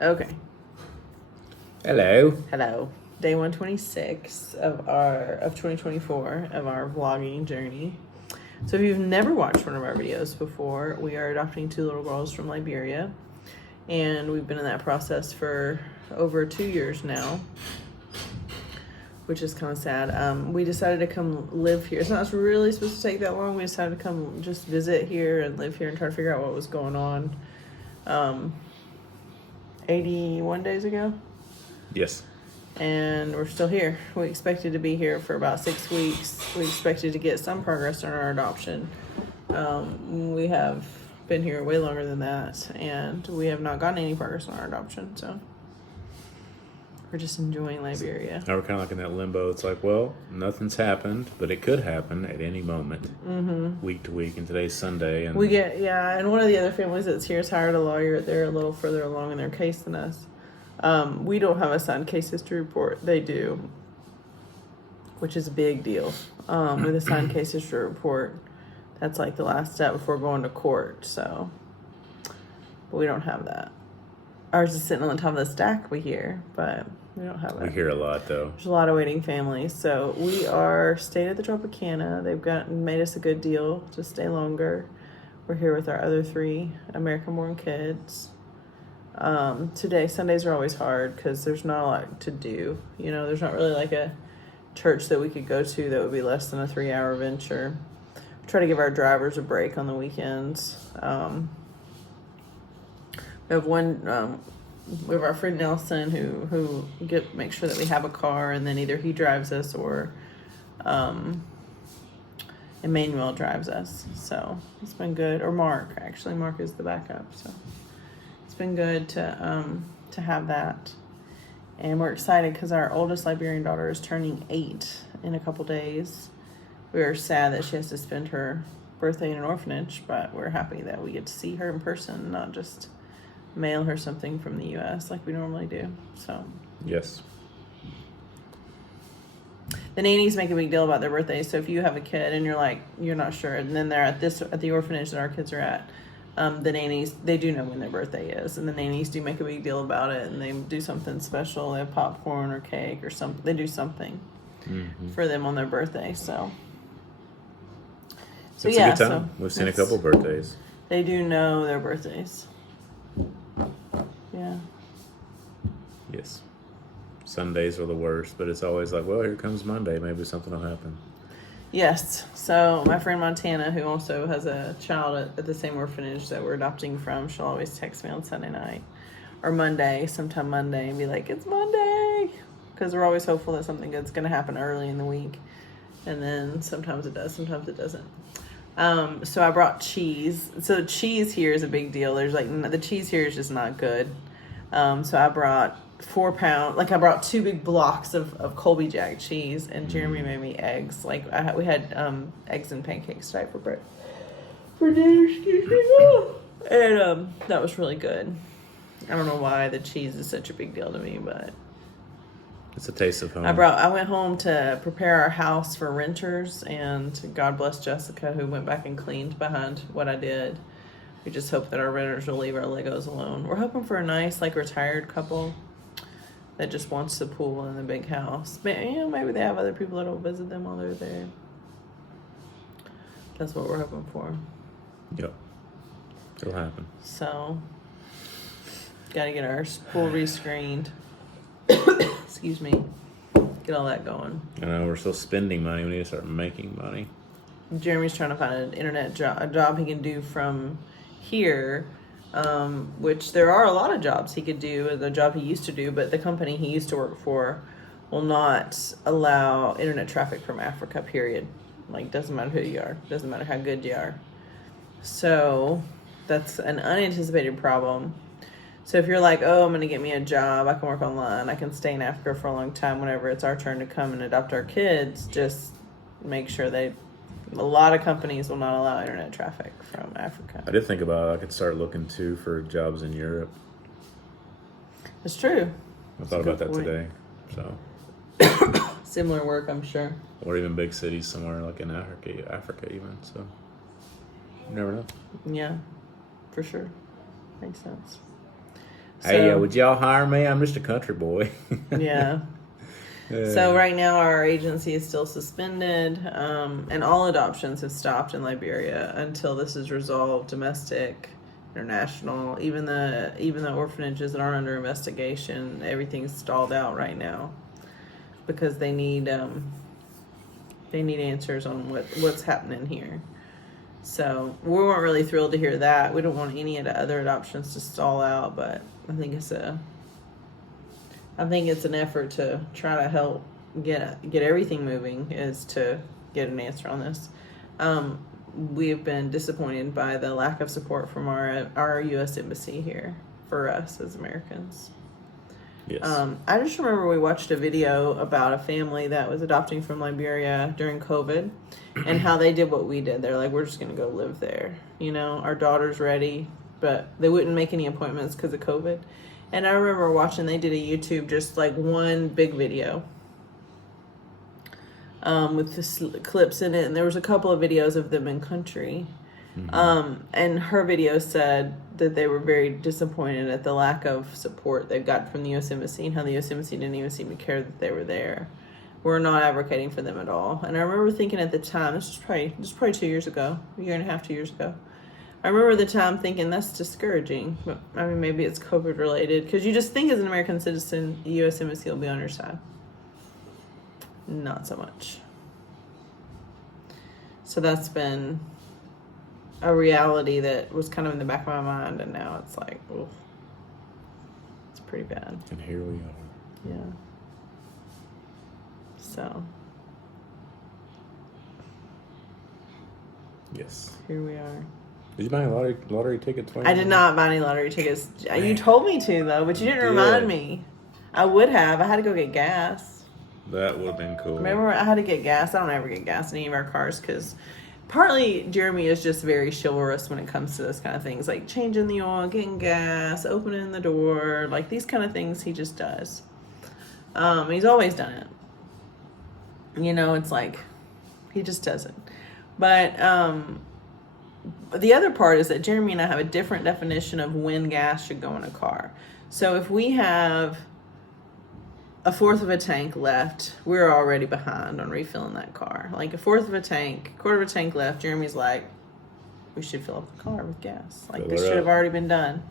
Okay. Hello. Hello. Day 126 of 2024 of our vlogging journey. So if you've never watched one of our videos before, we are adopting 2 little girls from Liberia, and we've been in that process for over 2 years now, which is kind of sad. We decided to come live here. It's not really supposed to take that long. We decided to come just visit here and live here and try to figure out what was going on. 81 days ago. Yes. And we're still here. We expected to be here for about 6 weeks. We expected to get some progress on our adoption. We have been here way longer than that, and we have not gotten any progress on our adoption, so we're just enjoying Liberia. Now we're kind of like in that limbo. It's like, well, nothing's happened, but it could happen at any moment, week to week, and today's Sunday. And and one of the other families that's here has hired a lawyer. They're a little further along in their case than us. We don't have a signed case history report. They do, which is a big deal. With a signed case history report, that's like the last step before going to court. So, but we don't have that. Ours is sitting on the top of the stack. We hear, but we don't have it. We hear a lot though. There's a lot of waiting families. So we are staying at the Tropicana. They've made us a good deal to stay longer. We're here with our other 3 American-born kids. Today, Sundays are always hard because there's not a lot to do. You know, there's not really like a church that we could go to that would be less than a 3-hour venture. We try to give our drivers a break on the weekends. We have our friend Nelson who makes sure that we have a car, and then either he drives us or Emmanuel drives us. So it's been good. Or Mark is the backup. So it's been good to have that, and we're excited because our oldest Liberian daughter is turning 8 in a couple days. We are sad that she has to spend her birthday in an orphanage, but we're happy that we get to see her in person, not just mail her something from the U.S. like we normally do. So Yes. the nannies make a big deal about their birthdays. So if you have a kid and you're not sure, and then they're at the orphanage that our kids are at, the nannies, they do know when their birthday is, and the nannies do make a big deal about it, and they do something special. They have popcorn or cake or something. They do something for them on their birthday. So It's a good time. We've seen a couple birthdays. They do know their birthdays. Yeah. Yes. Sundays are the worst, but it's always like, well, here comes Monday. Maybe something will happen. Yes. So my friend Montana, who also has a child at the same orphanage that we're adopting from, she'll always text me on Sunday night or sometime Monday, and be like, it's Monday. Because we're always hopeful that something good's going to happen early in the week. And then sometimes it does, sometimes it doesn't. So I brought cheese. So cheese here is a big deal. There's the cheese here is just not good. So I brought 4 pounds, I brought 2 big blocks of Colby Jack cheese, and Jeremy made me eggs. We had eggs and pancakes today for dinner, excuse me. And that was really good. I don't know why the cheese is such a big deal to me, but it's a taste of home. I went home to prepare our house for renters, and God bless Jessica, who went back and cleaned behind what I did. We just hope that our renters will leave our Legos alone. We're hoping for a nice, retired couple that just wants the pool in the big house. Maybe they have other people that will visit them while they're there. That's what we're hoping for. Yep. It'll happen. So, got to get our pool rescreened. Excuse me. Get all that going. I know, we're still spending money. We need to start making money. Jeremy's trying to find an internet a job he can do from here, which there are a lot of jobs he could do, the job he used to do, but the company he used to work for will not allow internet traffic from Africa, period. Doesn't matter who you are. Doesn't matter how good you are. So that's an unanticipated problem. So if you're I'm going to get me a job, I can work online, I can stay in Africa for a long time, whenever it's our turn to come and adopt our kids, just make sure a lot of companies will not allow internet traffic from Africa. I did think about I could start looking too for jobs in Europe. It's true. I thought about that today. So similar work, I'm sure. Or even big cities somewhere in Africa even. So you never know. Yeah, for sure. Makes sense. Hey, would y'all hire me? I'm just a country boy. Yeah. So right now our agency is still suspended, and all adoptions have stopped in Liberia until this is resolved. Domestic, international, even the orphanages that aren't under investigation, everything's stalled out right now because they need answers on what's happening here. So we weren't really thrilled to hear that. We don't want any of the other adoptions to stall out, but I think it's an effort to try to help get everything moving, is to get an answer on this. We have been disappointed by the lack of support from our U.S. Embassy here for us as Americans. Yes. I just remember we watched a video about a family that was adopting from Liberia during COVID and how they did what we did. They're like, we're just going to go live there. Our daughter's ready, but they wouldn't make any appointments because of COVID. And I remember watching, they did a YouTube, just like one big video with the clips in it. And there was a couple of videos of them in country. And her video said that they were very disappointed at the lack of support they've got from the U.S. Embassy and how the U.S. Embassy didn't even seem to care that they were there. We're not advocating for them at all. And I remember thinking at the time, this is probably 2 years ago, a year and a half, 2 years ago. I remember at the time thinking that's discouraging. But I mean, maybe it's COVID related, because you just think as an American citizen, the U.S. Embassy will be on your side. Not so much. So that's been a reality that was kind of in the back of my mind, and now it's like, oof, it's pretty bad. And here we are. Yeah. So. Yes. Here we are. Did you buy a lottery ticket? I did not buy any lottery tickets. Man. You told me to, though, but you didn't remind me. I would have. I had to go get gas. That would have been cool. Remember, I had to get gas. I don't ever get gas in any of our cars because partly Jeremy is just very chivalrous when it comes to this kind of things, like changing the oil, getting gas, opening the door, like these kind of things he just does. He's always done it. It's like he just does it. But the other part is that Jeremy and I have a different definition of when gas should go in a car. So if we have a fourth of a tank left, we're already behind on refilling that car. Like a fourth of a tank, quarter of a tank left, Jeremy's like, we should fill up the car with gas. Like this should have already been done.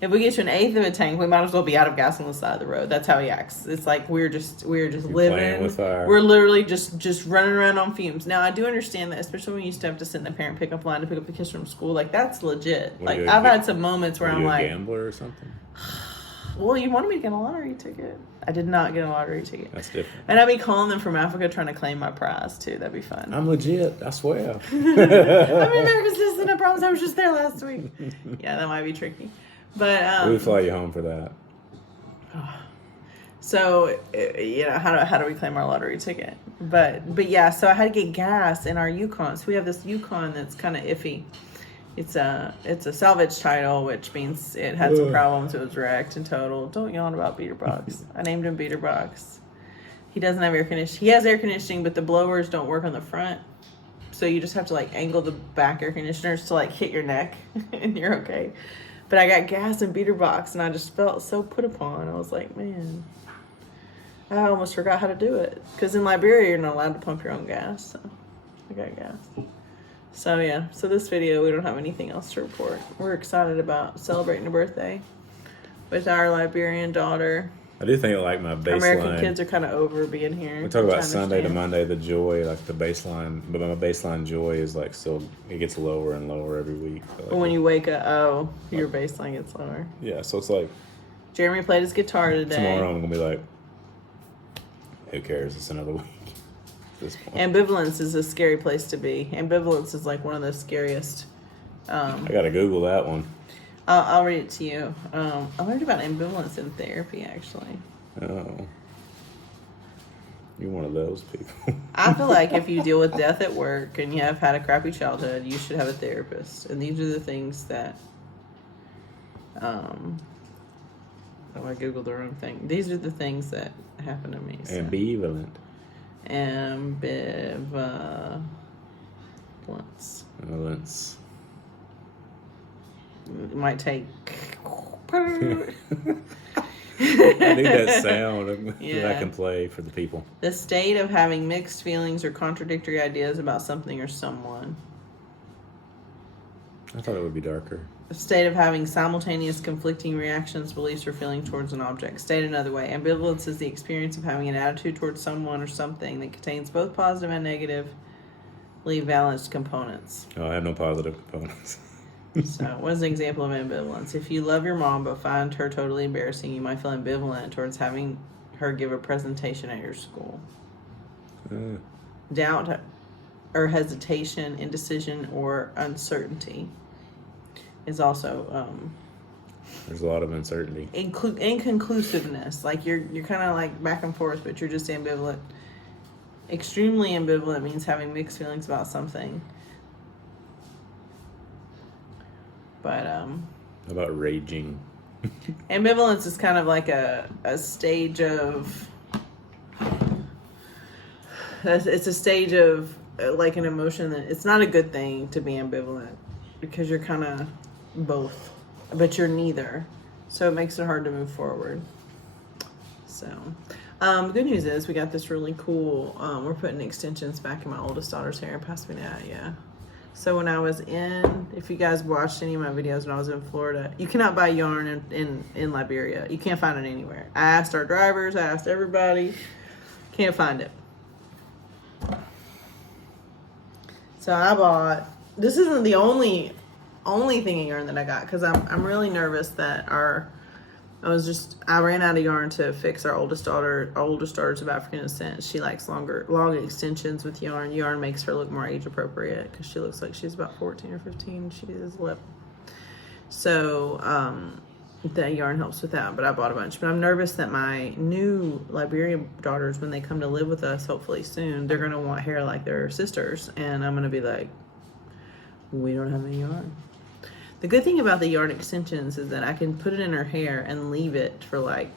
If we get to an eighth of a tank, we might as well be out of gas on the side of the road. That's how he acts. It's like we're just living. With fire. We're literally just running around on fumes. Now I do understand that, especially when you used to have to sit in the parent pickup line to pick up the kids from school. Like that's legit. Like I've had some moments where I'm like, a gambler or something. Well, you wanted me to get a lottery ticket. I did not get a lottery ticket. That's different. And I'd be calling them from Africa trying to claim my prize, too. That'd be fun. I'm legit. I swear. I'm an American citizen. I promise I was just there last week. Yeah, that might be tricky. But we'll fly you home for that. So, how do we claim our lottery ticket? But yeah, so I had to get gas in our Yukon. So we have this Yukon that's kind of iffy. It's a salvage title, which means it had some problems. It was wrecked and totaled. Don't yawn about Beaterbox. I named him Beaterbox. He doesn't have air conditioning. He has air conditioning, but the blowers don't work on the front. So you just have to angle the back air conditioners to hit your neck and you're okay. But I got gas in Beaterbox and I just felt so put upon. I was like, man, I almost forgot how to do it. Because in Liberia, you're not allowed to pump your own gas. So I got gas. So yeah, so this video, we don't have anything else to report. We're excited about celebrating a birthday with our Liberian daughter. I do think my baseline. American kids are kind of over being here. We talk about Sunday to Monday, the joy, the baseline, but my baseline joy is still, it gets lower and lower every week. So when you wake up, your baseline gets lower. Yeah, so it's Jeremy played his guitar today. Tomorrow I'm going to be who cares? It's another week. This point. Ambivalence is a scary place to be. Ambivalence is one of the scariest. I gotta Google that one. I'll read it to you. I learned about ambivalence in therapy, actually. Oh. You're one of those people. I feel like if you deal with death at work and you have had a crappy childhood, you should have a therapist. And these are the things that... I Googled the wrong thing. These are the things that happen to me. So. Ambivalent. Ambivalence. Valence. It might take I need that sound that I Yeah. can play for the people. The state of having mixed feelings or contradictory ideas about something or someone. I thought it would be darker. A state of having simultaneous conflicting reactions, beliefs, or feelings towards an object. Stated another way, ambivalence is the experience of having an attitude towards someone or something that contains both positive and negatively balanced components. Oh, I have no positive components. So, what is an example of ambivalence? If you love your mom but find her totally embarrassing, you might feel ambivalent towards having her give a presentation at your school. Doubt or hesitation, indecision, or uncertainty is also There's a lot of uncertainty. inconclusiveness. Like you're kind of like back and forth, but you're just ambivalent. Extremely ambivalent means having mixed feelings about something. But About raging. ambivalence is kind of like a stage of. It's a stage of like an emotion that it's not a good thing to be ambivalent because you're kind of both, but you're neither. So it makes it hard to move forward. So, the good news is we got this really cool. We're putting extensions back in my oldest daughter's hair. Pass me that, yeah. So when I was if you guys watched any of my videos when I was in Florida, you cannot buy yarn in Liberia. You can't find it anywhere. I asked our drivers, I asked everybody, can't find it. So I bought. This isn't the only thing of yarn that I got because I'm really nervous that I ran out of yarn to fix our oldest daughter. Our oldest daughter's of African descent. She likes long extensions with yarn. Yarn makes her look more age appropriate because she looks like she's about 14 or 15. She is 11. So that yarn helps with that. But I bought a bunch. But I'm nervous that my new Liberia daughters, when they come to live with us, hopefully soon, they're gonna want hair like their sisters, and I'm gonna be like, we don't have any yarn. The good thing about the yarn extensions is that I can put it in her hair and leave it for like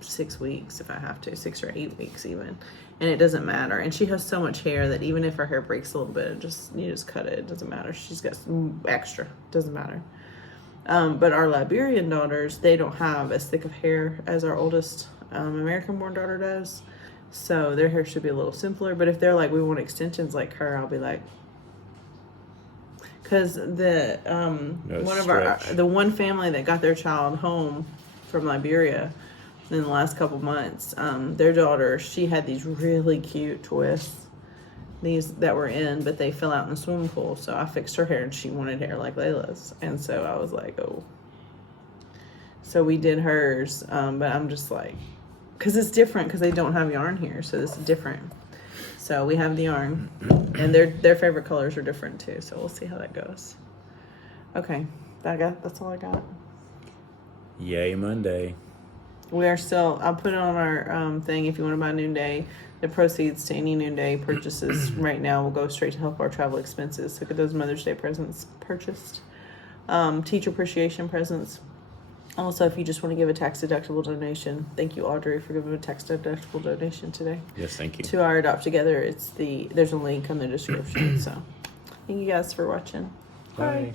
6 weeks if I have to, 6 or 8 weeks even, and it doesn't matter. And she has so much hair that even if her hair breaks a little bit, you just cut it. It doesn't matter. She's got some extra. Doesn't matter. But our Liberian daughters, they don't have as thick of hair as our oldest American-born daughter does, so their hair should be a little simpler. But if they're like, we want extensions like her, I'll be like. Because the one family that got their child home from Liberia in the last couple months, their daughter, she had these really cute twists, these that were in, but they fell out in the swimming pool. So I fixed her hair, and she wanted hair like Layla's, and so I was like, oh. So we did hers, but I'm just like, because it's different because they don't have yarn here, so this is different. So we have the yarn, and their favorite colors are different too. So we'll see how that goes. Okay, that's all I got. Yay, Monday. We are still. I'll put it on our thing if you want to buy Noonday. The proceeds to any Noonday purchases right now will go straight to help our travel expenses. So get those Mother's Day presents purchased, teacher appreciation presents. Also, if you just want to give a tax-deductible donation, thank you, Audrey, for giving a tax-deductible donation today. Yes, thank you. To our Adopt Together, there's a link in the description. So, thank you guys for watching. Bye. Bye.